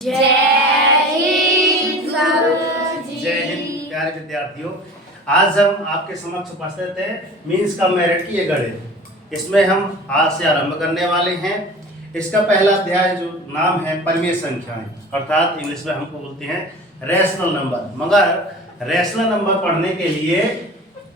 जय हिंद जय हिंद प्यारे विद्यार्थियों। आज हम आपके समक्ष उपस्थित हैं मीन्स का मेरिट की ये गणित। इसमें हम आज से आरंभ करने वाले हैं। इसका पहला अध्याय जो नाम है परिमेय संख्याएं, अर्थात इंग्लिश में हमको बोलते हैं रैशनल नंबर। मगर रैशनल नंबर पढ़ने के लिए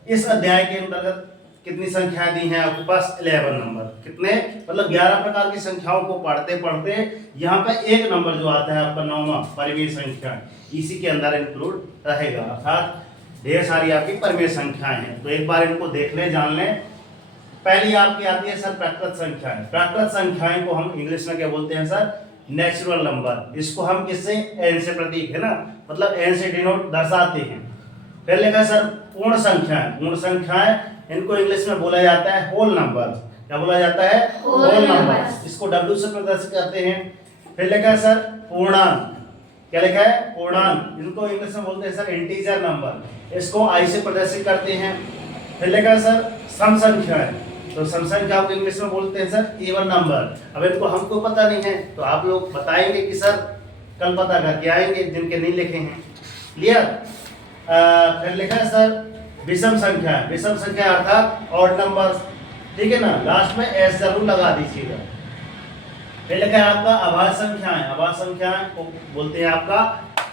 इस अध्याय के अंतर्गत कितनी संख्याएं दी हैं आपके पास? 11 नंबर। कितने? मतलब 11 प्रकार की संख्याओं को पढ़ते पढ़ते यहाँ पे एक नंबर जो आता है आपका 9वां परिमेय संख्या, इसी के अंदर इंक्लूड रहेगा। अर्थात ढेर सारी आपकी परिमेय संख्याएं हैं, तो एक बार इनको देख लें, जान लें। पहली आपकी आती है सर प्राकृत संख्याएं। प्राकृत संख्याएं को हम इंग्लिश में क्या बोलते हैं सर? Natural number. इसको हम किससे? एन से प्रतीक है ना, मतलब एन से डिनोट दर्शाते हैं। फिर लिखा सर पूर्ण संख्याएं। पूर्ण संख्याएं इनको इंग्लिश में बोला जाता है होल नंबर। क्या बोला जाता है? Whole number. इसको डब्ल्यू से प्रदर्शित करते हैं। फिर लिखा है सर पूर्णांक। क्या लिखा है? पूर्णांक। इनको इंग्लिश में बोलते हैं सर इंटीजर नंबर। इसको आई से प्रदर्शित करते हैं। फिर लिखा है सर सम संख्याएं। तो सम संख्याओं को इंग्लिश में बोलते हैं सर इवन नंबर। अब इनको हमको पता नहीं है तो आप लोग बताएंगे कि सर कल पता करके आएंगे, जिनके नहीं लिखे हैं। क्लियर? फिर लिखा है सर विषम संख्या। विषम संख्या अर्थात ऑड नंबर्स। ठीक है ना, लास्ट में एस जरूर लगा दीजिएगा। फिर लिखा है आपका अभाज्य संख्याएं। अभाज्य संख्याएं को बोलते हैं आपका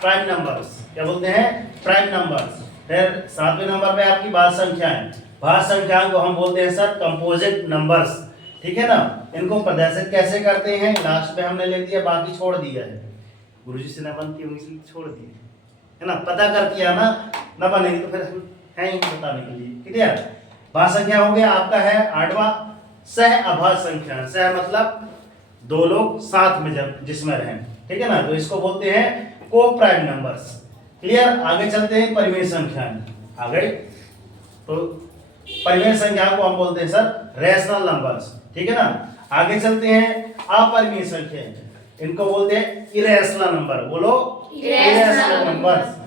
प्राइम नंबर्स। क्या बोलते हैं? Prime numbers. फिर 7वें नंबर पे आपकी भाज्य संख्याएं। भाज्य संख्याओं को हम बोलते हैं सर कंपोजिट नंबर्स। ठीक है ना, इनको प्रदर्शित कैसे करते हैं? लास्ट में हमने लिख दिया, बाकी छोड़ दिया है। गुरुजी से न बनती होंगी इसलिए छोड़ दिए है ना, पता कर किया ना, न बनेगी तो फिर है ही बताने के लिए। क्लियर? भाज्य संख्या हो गया आपका है 8वां सह अभाज्य संख्या। सह मतलब दो लोग साथ में जब जिसमें रहें। ठीक है ना, तो इसको बोलते हैं को प्राइम नंबर्स। क्लियर? आगे चलते हैं परिमेय संख्याएं। आ गई? तो परिमेय संख्याओं को हम बोलते हैं सर रैशनल नंबर्स। ठीक है ना, आगे चलते हैं अपरिमेय संख्याएं। इनको बोलते हैं इरेशनल नंबर। बोलो इरेशनल नंबर्स।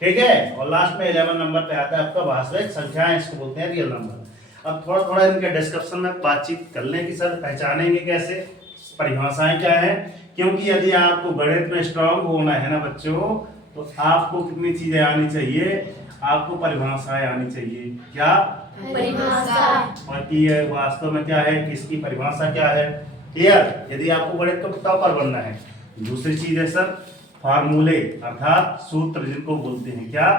ठीक है, और लास्ट में 11 नंबर पे आता है आपका वास्तविक संख्याएं। इसको बोलते हैं रियल नंबर। अब थोड़ा थोड़ा इनके डिस्क्रिप्शन में बातचीत कर लें कि सर पहचानेंगे कैसे, परिभाषाएं क्या है। क्योंकि यदि आपको गणित में स्ट्रांग होना है ना बच्चों, तो आपको कितनी चीजें आनी चाहिए? आपको परिभाषाएं आनी चाहिए। क्या? परिभाषा। और कि ये वास्तव में क्या है, किसकी परिभाषा क्या है। क्लियर? यदि आपको गणित का टॉपर बनना है। दूसरी चीज है सर फार्मूले, अर्थात सूत्र, जिनको बोलते हैं क्या?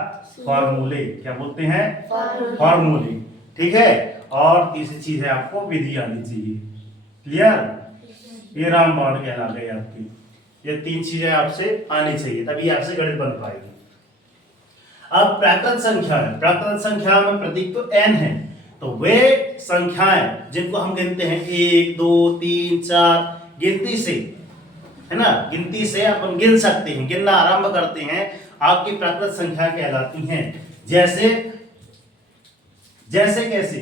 फार्मूले। क्या बोलते हैं? फार्मूले। ठीक है, और तीसरी चीज है आपको विधि आनी चाहिए। क्लियर? ये रामबाण कहला गई आपकी। ये 3 चीजें आपसे आनी चाहिए, तभी आपसे गणित बन पाएगी। अब प्राकृत संख्या है। प्राकृत संख्या में प्रतीक तो n है, तो वे संख्याएं जिनको हम गिनते हैं 1 2 3 4 गिनती से, है ना, गिनती से अपन गिन सकते हैं, गिनना आरंभ करते हैं, आपकी प्राकृत संख्या कहलाती हैं। जैसे जैसे कैसे?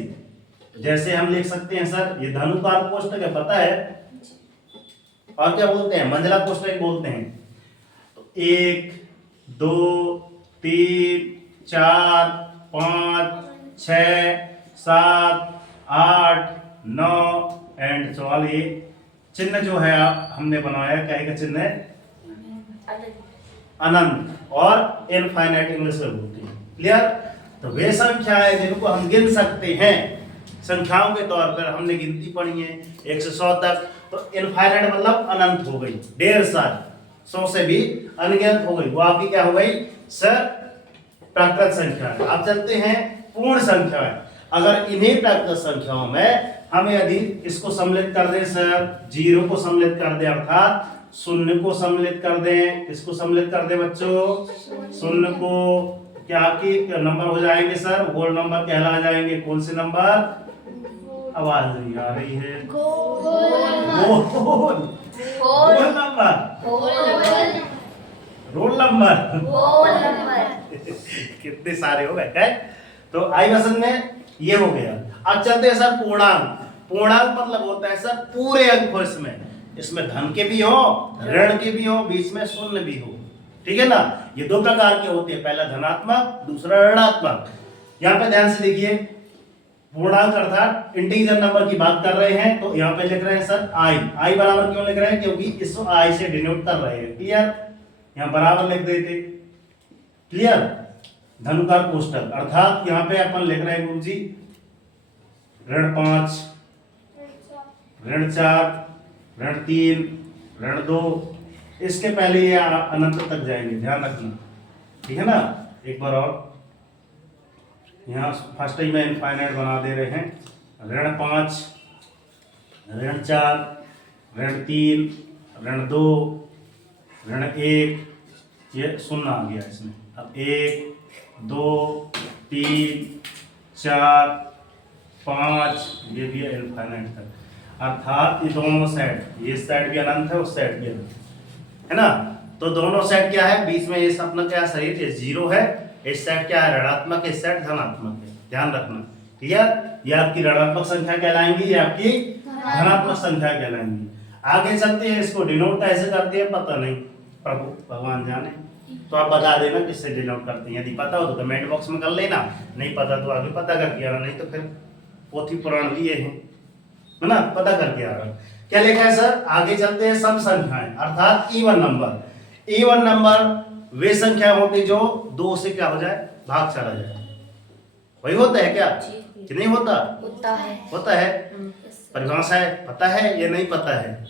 जैसे हम लिख सकते हैं सर ये धनुकाल कोष्टक है, पता है? और क्या बोलते हैं? मंझला कोष्टक बोलते हैं। तो 1 2 3 4 5 6 7 8 9 एंड 44। चिन्ह जो है हमने बनाया, क्या का चिन्ह है? अनंत और इनफाइनाइट इंग्लिश में बोलते हैं। क्लियर? तो वे संख्याएं जिनको हम गिन सकते हैं, संख्याओं के तौर पर हमने गिनती पढ़ी है 1 से 100 तक। तो इनफाइनाइट मतलब अनंत हो गई, ढेर सारी, 100 से भी अनगिनत हो गई, वो आपकी क्या हो गई सर? प्राकृत संख्या। अब चलते हैं पूर्ण संख्याएं। अगर इन्हीं प्राकृत संख्याओं में हम यदि इसको सम्मिलित कर दें सर, 0 को सम्मिलित कर दें, अर्थात 0 को सम्मिलित कर दें, किसको सम्मिलित कर दें बच्चों? 0 को, क्या आपकी नंबर हो जाएंगे सर? होल नंबर कहला जाएंगे। कौन से नंबर? आवाज नहीं आ रही है। Whole number. Roll number. कितने सारे हो गए। तो आई वसन में ये हो गया। अब चलते हैं सर पूर्णांक। पूर्णांक मतलब होता है सर पूरे अंक हो, इसमें धन के भी हो, ऋण के भी हो, बीच में शून्य भी हो। ठीक है ना, ये 2 प्रकार के होते हैं, पहला धनात्मक, दूसरा ऋणात्मक। यहाँ पे ध्यान से देखिए, पूर्णांक अर्थात इंटीजर नंबर की बात कर रहे हैं तो यहाँ पे लिख रहे हैं सर आई बराबर क्यों लिख रहे हैं, क्योंकि इसको आई से डिनोट कर रहे हैं। क्लियर, यहाँ बराबर लिख देते। क्लियर, धनुकार कोष्ठक अर्थात यहाँ पे अपन लिख रहे हैं गुरु जी ऋण 5, ऋण 4, ऋण 3, ऋण 2, इसके पहले ये अनंत तक जाएंगे, ध्यान रखना। ठीक है ना, एक बार और यहाँ फर्स्ट टाइम में इनफाइनाइट बना दे रहे हैं। ऋण 5, ऋण 4, ऋण 3, ऋण 2, ऋण 1, ये शून्य आ गया इसमें। अब 1, 2, 3, 4, 5, ये भी है इनफाइनाइट तक। अर्थात ये दोनों सेट, ये सेट भी अनंत है, उस सेट भी अनंत है ना। तो दोनों सेट क्या है, बीच में ये अपना क्या शरीर ये 0 है, इस सेट क्या है ऋणात्मक, इस सेट धनात्मक है, ध्यान रखना। क्लियर, ये आपकी ऋणात्मक संख्या कहलाएंगी, ये आपकी धनात्मक संख्या कहलाएंगी। आगे चलते हैं, इसको डिनोट कैसे करते हैं पता नहीं, प्रभु भगवान जाने। तो आप बता देना किससे डिनोट करते हैं, यदि पता हो तो कमेंट बॉक्स में कर लेना, नहीं पता तो आगे पता करके आना, नहीं तो फिर पोथी पुराण लिए हैं, है ना, पता करके आ रहा। क्या लिखा है सर, आगे चलते हैं। सम संख्याएं अर्थात इवन नंबर। इवन नंबर वे संख्या होती जो 2 से क्या हो जाए, भाग चला जाए। वही होता है क्या कि नहीं होता? होता है, होता है। परिभाषा है, पता है या नहीं पता है,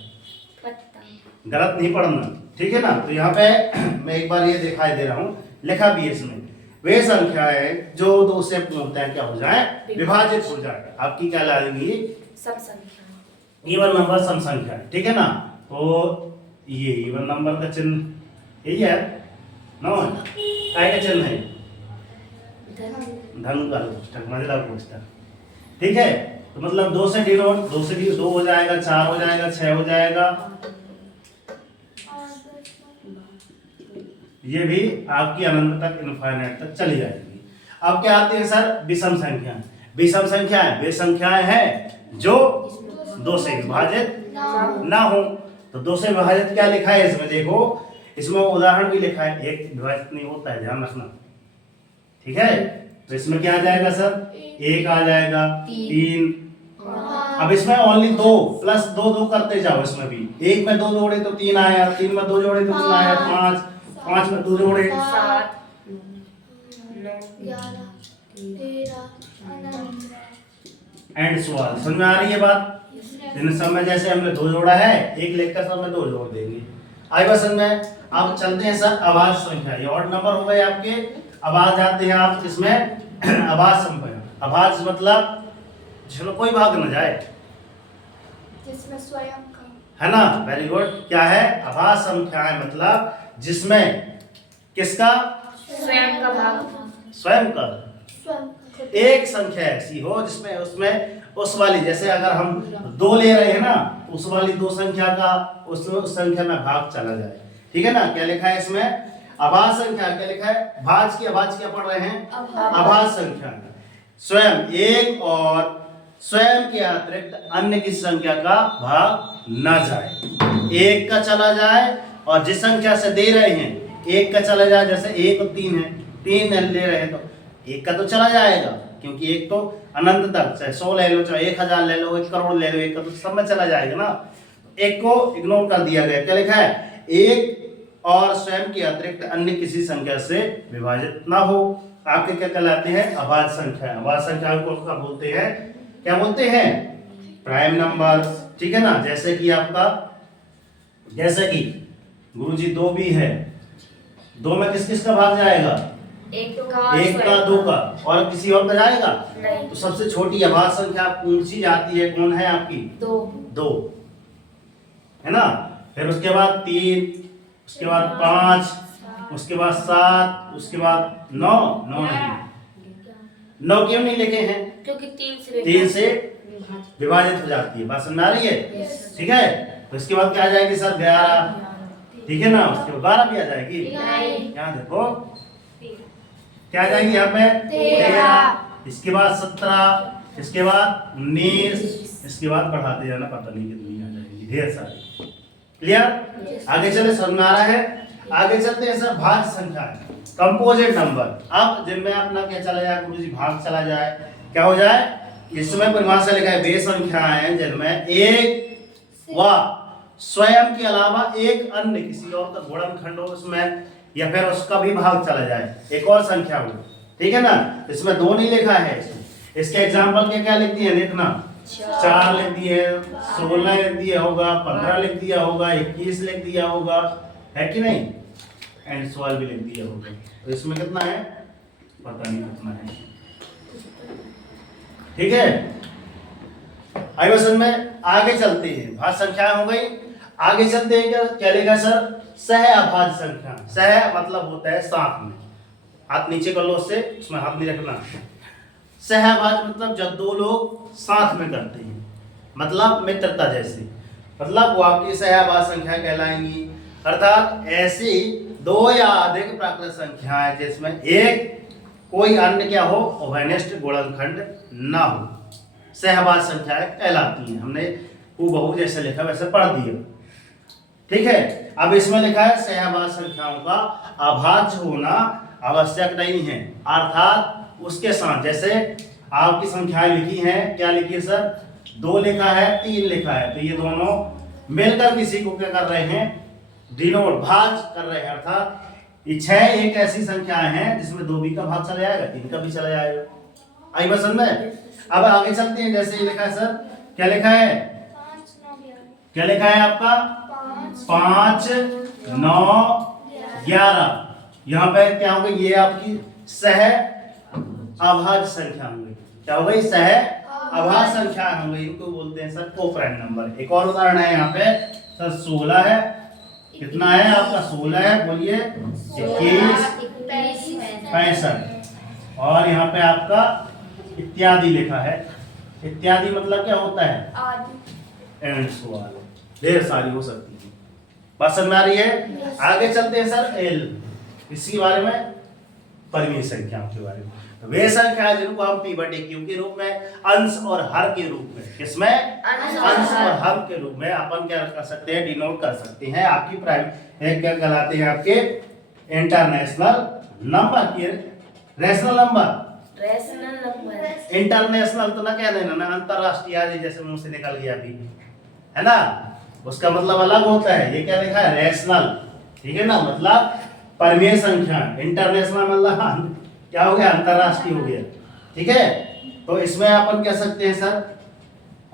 गलत नहीं पढ़ना। ठीक है ना। तो यहाँ पे मैं एक बार ये दिखाई दे रहा हूँ, लिखा भी है इसमें, वे संख्याएं जो 2 से पूर्णतः क्या हो जाए, विभाजित हो जाए, आपकी क्या लाएंगी, सम संख्या, इवन नंबर सम संख्या। ठीक है ना। तो ये इवन नंबर का चिन्ह यही है ना, काय का चिन्ह है, धन का कोष्ठक, मजेदार कोष्ठक। ठीक है, तो मतलब 2 से डिनोट, 2 से 2 हो जाएगा, 4 हो जाएगा, 6 हो जाएगा, ये भी आपकी अनंत तक, इनफाइनाइट तक चली जाएगी। अब क्या आती है सर, विषम संख्या। विषम संख्याएं वे संख्याएं हैं जो 2 से विभाजित ना हो। तो 2 से विभाजित क्या लिखा है इसमें, देखो इसमें उदाहरण भी लिखा है, 1 विभाजित नहीं होता है, ध्यान रखना। ठीक है, तो इसमें क्या आ जाएगा सर, 1 आ जाएगा, 3। अब इसमें ओनली 2 प्लस 2 2 करते जाओ, इसमें भी 1 में 2 जोड़े तो 3 आया, 3 में 2 जोड़े तो 3 आया, 5, 5 में 2 जोड़े 7, 11, एंड सवाल। समझ में आ रही है बात? इन सब में जैसे हमने 2 जोड़ा है, 1 लेकर सब में 2 जोड़ देंगे। आई बात समझ में? अब चलते हैं सर आवाज संख्या, ये ऑड नंबर हो गए आपके। आवाज आते हैं आप इसमें आवाज संख्या। आवाज मतलब जिसमें कोई भाग न जाए, जिसमें स्वयं का, है ना, वेरी गुड। क्या है, आवाज संख्या है मतलब जिसमें किसका, स्वयं का भाग, स्वयं का। स्वयं एक संख्या ऐसी हो जिसमें उसमें उस वाली, जैसे अगर हम 2 ले रहे हैं ना, उस वाली 2 संख्या का उस संख्या में भाग चला जाए। ठीक है ना। क्या लिखा है इसमें, आभाज संख्या। क्या लिखा है, भाज की आवाज क्या पढ़ रहे हैं, आभाज संख्या। स्वयं एक और स्वयं के अतिरिक्त अन्य किसी संख्या का भाग न जाए। 1 का चला जाए और जिस संख्या से दे रहे हैं 1 का चला जाए, जैसे 1 और 3 है, 3 ले रहे हैं तो 1 का तो चला जाएगा, क्योंकि 1 तो अनंत तक, चाहे 100 ले लो, चाहे 1000 ले लो, 1 करोड़ ले लो, 1 का तो सब में चला जाएगा ना। 1 को इग्नोर कर दिया गया। क्या लिखा है, 1 और स्वयं के अतिरिक्त अन्य किसी संख्या से विभाजित ना हो। आपके क्या कहलाते हैं, अभाज्य संख्या। अभाज्य संख्या को क्या बोलते हैं, क्या बोलते हैं, प्राइम नंबर। ठीक है ना। जैसे कि आपका, जैसे कि गुरुजी 2 भी है, 2 में किस किस का भाग जाएगा, 1 का 2 का, और किसी और का जाएगा नहीं। तो सबसे छोटी अभाज्य संख्या पूछी जाती है, कौन है आपकी, 2 है ना। फिर उसके बाद 3, उसके बाद 5, उसके बाद 7, उसके बाद 9 9 क्यों नहीं लिखे हैं, क्योंकि 3 से विभाजित हो जाती है। बात समझ में आ रही है? ठीक है। तो इसके बाद क्या आ जाएगी सर, 11। ठीक है ना। उसके बाद 12 भी आ जाएगी। यहाँ देखो क्या आ जाएगी, यहाँ पे 13, इसके बाद 17, इसके बाद 19, इसके बाद बढ़ाते जाना, पता नहीं कितनी आ जाएगी, ढेर सारी। क्लियर? आगे चले, समझ में आ रहा है? आगे चलते हैं सर भाज्य संख्या, कंपोजिट नंबर। अब जिनमें अपना क्या चला जाए गुरुजी, भाग चला जाए, क्या हो जाए, इसमें परिभाषा लिखा है वे संख्याएं जिनमें एक व स्वयं के अलावा एक अन्य किसी और का गुणनखंड हो उसमें, या फिर उसका भी भाग चला जाए, एक और संख्या हो, ठीक है ना। इसमें 2 नहीं लिखा है। इसके एग्जाम्पल के क्या लिख दिए लिखना, 4 लिख दिए, 16 लिख दिया होगा, 15 लिख दिया होगा, 21 लिख दिया होगा, है कि नहीं, एंड 12 भी लिख दिया होगा। तो इसमें कितना है पता नहीं कितना है, ठीक है। आइए बस में आगे चलते हैं, भाज्य संख्याएं हो गई, आगे चलते हैं। क्या लिखा सर, सह अभाज्य संख्या। सह मतलब होता है साथ में, हाथ नीचे कर लो, उससे उसमें हाथ नहीं रखना। सह अभाज्य मतलब जब 2 लोग साथ में करते हैं, मतलब मित्रता जैसे, मतलब वो आपकी सह अभाज्य संख्या कहलाएंगी। अर्थात ऐसी 2 या अधिक प्राकृत संख्याएं जिसमें एक कोई अन्य क्या हो, उभयनिष्ठ गुणनखंड ना हो, सहभाज्य संख्याएं कहलाती हैं। हमने हूबहू जैसे लिखा वैसे पढ़ दिया, ठीक है। अब इसमें लिखा है सहभाज्य संख्याओं का अभाज्य होना आवश्यक नहीं है, अर्थात उसके साथ जैसे आपकी संख्याएं लिखी हैं, क्या लिखी है सर, 2 लिखा है, 3 लिखा है, तो ये दोनों मिलकर किसी को क्या कर रहे हैं, डिनोट भाज्य कर रहे हैं। अर्थात 6 एक ऐसी संख्याएं हैं जिसमें 2 भी का भाग चला जाएगा, 3 का भी चला जाएगा। आई बस में। अब आगे चलते हैं, जैसे लिखा है सर, क्या लिखा है, 5 9 11, क्या लिखा है आपका, 5 9 11। यहाँ पे क्या होगा, ये आपकी सह अभाज्य संख्या होंगी। क्या हो गई, सह अभाज्य संख्या होंगी, इनको बोलते हैं सर कोप्रेंड नंबर। एक और उदाहरण है यहाँ पे सर, 16 है, कितना है आपका, 16 है, बोलिए 21 65, और यहाँ पे आपका इत्यादि लिखा है। इत्यादि मतलब क्या होता है, आदि, एंड सो ऑन, ढेर सारी हो सकती है। बात समझ में आ रही है। आगे चलते हैं सर, एल, इसके बारे में, परिमेय संख्याओं के बारे में। वे संख्या जिनको हम p/q के रूप में, अंश और हर के रूप में, किसमें, अंश और हर के रूप में अपन क्या कर सकते हैं, डिनोट कर सकते हैं। आपकी प्राइम क्या कहलाते हैं, आपके इंटरनेशनल नंबर के, rational number, rational number, international तो ना कह देना ना, अंतरराष्ट्रीय जैसे मुंह से निकल गया अभी, है ना, उसका मतलब अलग होता है। ये क्या लिखा है, रेशनल, ठीक है ना, मतलब परिमेय संख्या। इंटरनेशनल मतलब क्या हो गया, अंतरराष्ट्रीय हो गया, ठीक है। तो इसमें अपन कह सकते हैं सर,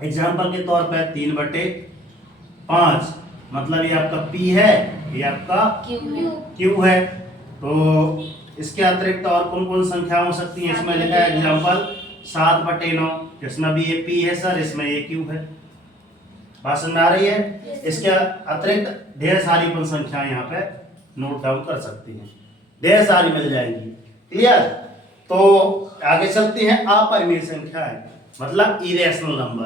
एग्जांपल के तौर पर 3/5, मतलब ये आपका p है, ये आपका q है। तो इसके अतिरिक्त और कौन कौन संख्या हो सकती है, इसमें लिखा है एग्जांपल 7/9, इसमें भी ये p है सर, इसमें ये q है। बात समझ में आ रही है। इसके अतिरिक्त ढेर सारी अपन संख्याएं यहाँ पे नोट डाउन कर सकते हैं, ढेर सारी मिल जाएंगी, क्लियर। तो आगे चलते हैं, अपरिमेय संख्याएं मतलब इरेशनल नंबर।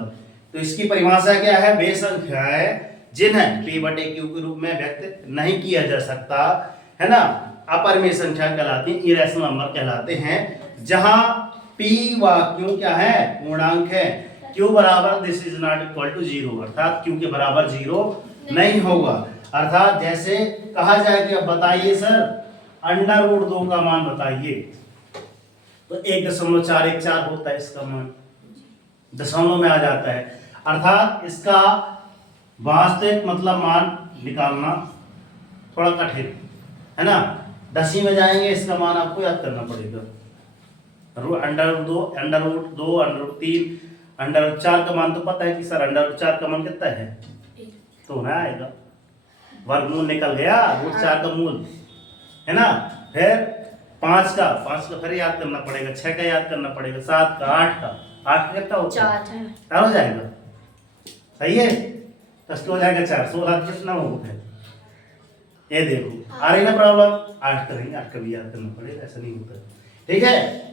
तो इसकी परिभाषा क्या है, वे संख्याएं जिन्हें p/q के रूप में व्यक्त नहीं किया जा सकता, है ना, अपरिमेय संख्या कहलाती है, इरेशनल नंबर कहलाते हैं, जहां p व q क्या है, पूर्णांक है। q बराबर this is not equal to 0, अर्थात q के बराबर 0 नहीं होगा। अर्थात जैसे कहा जाए कि अब बताइए सर, √2 का मान बताइए, तो 1.414 होता है इसका मान, दशमलव में आ जाता है। अर्थात इसका वास्तविक मतलब मान निकालना थोड़ा कठिन है ना, 10वीं में जाएंगे इसका मान आपको याद करना पड़ेगा। √2, √3, √4 का मान तो पता है कि सर √4 का मान कितना है, तो ना आएगा, वर्गमूल निकल गया, √4 का मूल, है ना। फिर 5 का फिर याद करना पड़ेगा, 6 का याद करना पड़ेगा, 7 का, 8 का, 8 का कितना होता है, 4 हो जाएगा, सही है। 10 हो जाएगा 4, 16 कितना होगा, ये देखो आ रही ना प्रॉब्लम। 8 करेंगे, 8 का भी याद करना पड़ेगा, ऐसा नहीं होता, ठीक है।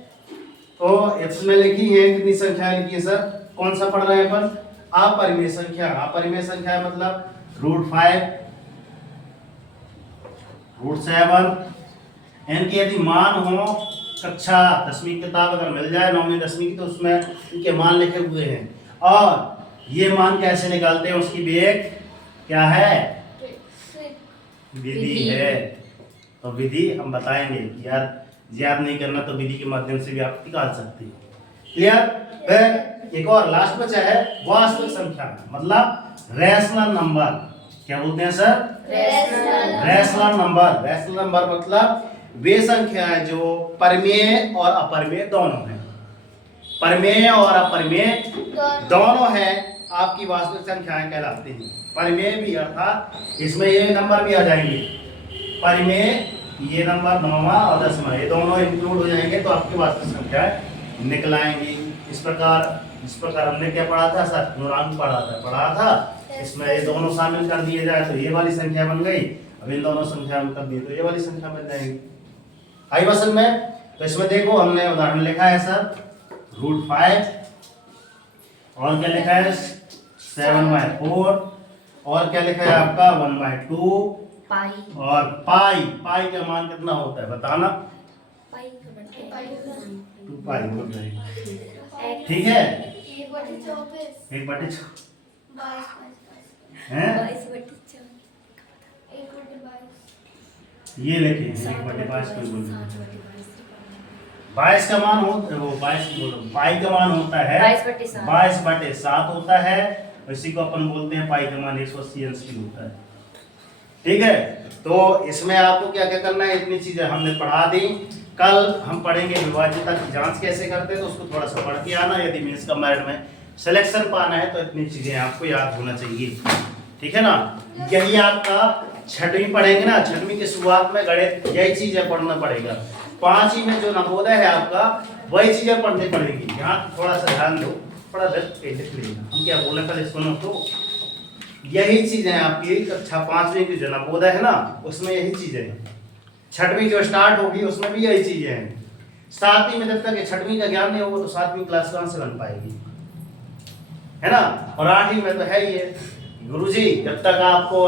तो इसमें लिखी है, कितनी संख्या लिखी है सर, कौन सा पढ़ रहे हैं अपन, अपरिमेय संख्या। अपरिमेय संख्या मतलब √5, √7, इनके यदि मान हो, कक्षा 10वीं किताब अगर मिल जाए 9वीं 10वीं की, तो उसमें इनके मान लिखे हुए हैं, और ये मान कैसे निकालते हैं उसकी भी एक क्या है, विधि है। तो विधि हम बताएंगे, यार याद नहीं करना तो विधि के माध्यम से भी आप निकाल सकते हैं, क्लियर। फिर एक और लास्ट बचा है वास्तविक संख्या, मतलब रेशनल नंबर। क्या बोलते हैं sir? Rational number. Rational number मतलब वे संख्याएं जो परिमेय और अपरिमेय दोनों हैं। परिमेय और अपरिमेय दोनों हैं आपकी वास्तविक संख्याएं कहलाती हैं। परिमेय भी अर्थात इसमें ये नंबर भी आ जाएंगे, परिमेय ये नंबर 9वां और 10वां ये दोनों इंक्लूड हो जाएंगे तो आपकी वास्तविक संख्याएं निकल आएंगी। इस प्रकार हमने क्या पढ़ा था सर? पूर्णांक पढ़ा था। इसमें ये दोनों शामिल कर दिए जाए तो ये वाली संख्या बन गई। अब इन दोनों संख्या में कर दिए तो ये वाली संख्या बन जाएगी। आई बात समझ में? तो इसमें देखो हमने उदाहरण लिखा है सर √5 और क्या लिखा है 7/4 और क्या लिखा है आपका 1/2 पाई और पाई का मान कितना होता है बताना? 2 पाई होता है। ठीक है, 1/24 हैं ये लिखे 1/22 को बोल 22 का मान होता है वो 22 बोलो पाई का मान होता है 22/7 होता है। इसी को अपन बोलते हैं पाई का मान 180 अंश होता है। ठीक है, तो इसमें आपको क्या क्या करना है, इतनी चीजें हमने पढ़ा दी। कल हम पढ़ेंगे विभाज्यता की जांच कैसे करते हैं, तो उसको थोड़ा सा पढ़ के आना। यदि मींस का मेरिट में सिलेक्शन पाना है तो इतनी चीजें आपको याद होना चाहिए। ठीक है ना, यही आपका 6वीं पढ़ेंगे ना, 6वीं की शुरुआत में गणित यही चीजें पढ़ना पड़ेगा। 5वीं में जो नवोदय है आपका वही चीजें पढ़नी पड़ेगी। यहाँ थोड़ा सा ध्यान दो, थोड़ा लिख लेना हम क्या बोले पहले सुनो। तो यही चीजें आपकी कक्षा 5वीं की जो नवोदय है ना उसमें यही चीजें हैं। 6वीं जो स्टार्ट होगी उसमें भी यही चीजें हैं। 7वीं में जब तक 6वीं का ज्ञान नहीं होगा तो 7वीं क्लास कहाँ से बन पाएगी, है ना। और 8वीं में तो है ही है गुरुजी, जब तक आपको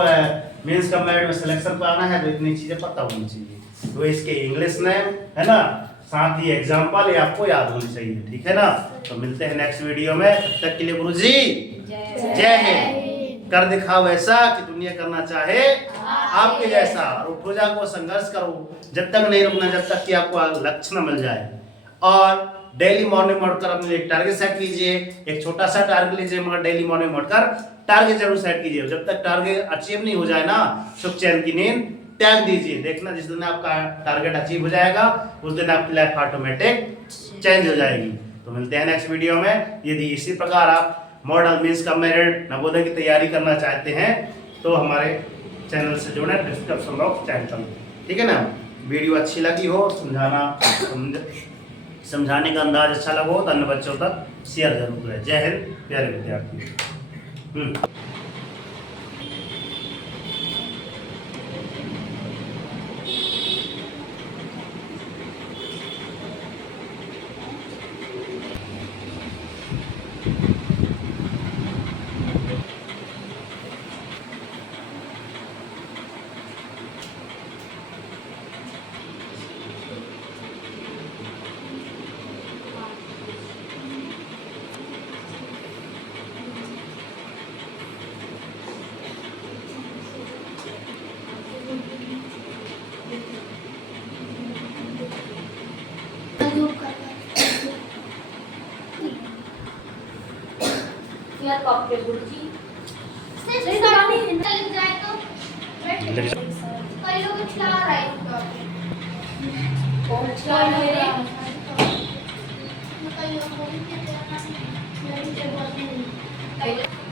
मींस का मेरिट में सिलेक्शन पाना है तो इतनी चीजें पता होनी चाहिए। तो इसके इंग्लिश नेम है ना, साथ ही एग्जाम्पल ये आपको याद होनी चाहिए। ठीक है ना, तो मिलते हैं नेक्स्ट वीडियो में। तब तक के लिए गुरुजी जय हिंद। कर दिखाओ ऐसा कि दुनिया करना चाहे आपके जैसा, और उठो जागो संघर्ष करो, जब तक नहीं रुकना जब तक कि आपको लक्ष्य न मिल जाए। और डेली मॉर्निंग में उठकर अपने एक टारगेट सेट कीजिए, एक छोटा सा टारगेट लीजिए मगर डेली मॉर्निंग में उठकर टारगेट जरूर सेट कीजिए। जब तक टारगेट अचीव नहीं हो जाए ना, सुख चैन की नींद त्याग दीजिए। देखना जिस दिन आपका टारगेट अचीव हो जाएगा उस दिन आपकी लाइफ ऑटोमेटिक चेंज हो जाएगी। तो मिलते हैं नेक्स्ट वीडियो में। यदि इसी प्रकार आप मॉडल मींस का मेरिट नवोदय की तैयारी करना चाहते हैं तो हमारे चैनल से जुड़े, डिस्क्रिप्शन बॉक्स चैनल कर। ठीक है ना, वीडियो अच्छी लगी हो, समझाने का अंदाज अच्छा लगा हो तो अन्य बच्चों तक शेयर जरूर करें। जय हिंद प्यारे विद्यार्थी। यार कॉपी पे गुरुजी सिर्फ पानी लग जाए तो कई लोग चला रहे हैं कौन चला रहे हैं कई लोग